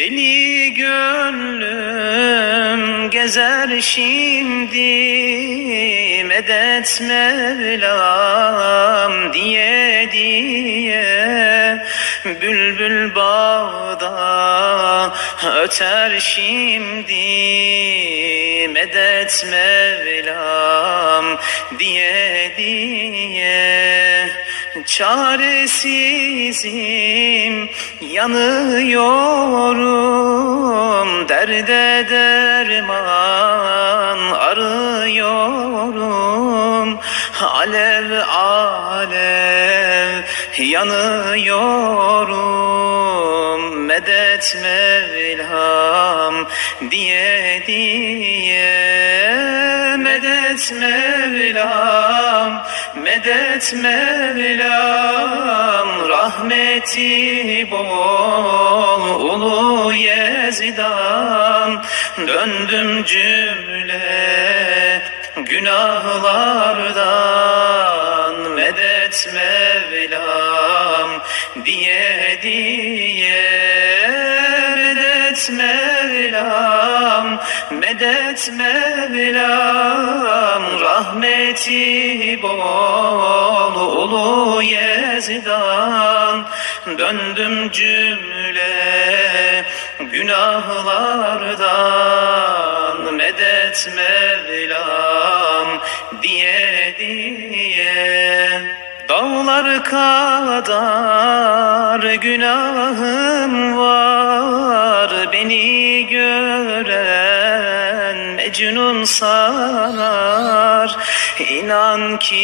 Deli gönlüm gezer şimdi medet Mevlam diye diye. Bülbül bağda öter şimdi medet Mevlam diye diye Çaresizim yanıyorum Derde derman arıyorum. Alev alev yanıyorum Medet Mevlam diye diye Medet Mevlam Medet Mevlam Rahmeti bol Ulu Yezidan. Döndüm cümle Günahlardan Medet Mevlam Diye diye. Medet Mevlam Medet Mevlam Rahmeti bol Ulu Yezidan Döndüm cümle Günahlardan. Medet Mevlam Diye diye. Dağlar kadar günahım var. Beni gören Mecnun var İnan ki